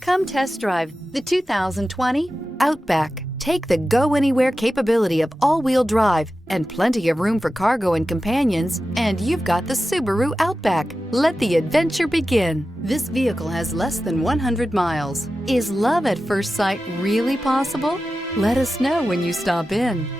Come test drive the 2020 Outback. Take the go-anywhere capability of all-wheel drive and plenty of room for cargo and companions, and you've got the Subaru Outback. Let the adventure begin. This vehicle has less than 100 miles. Is love at first sight really possible? Let us know when you stop in.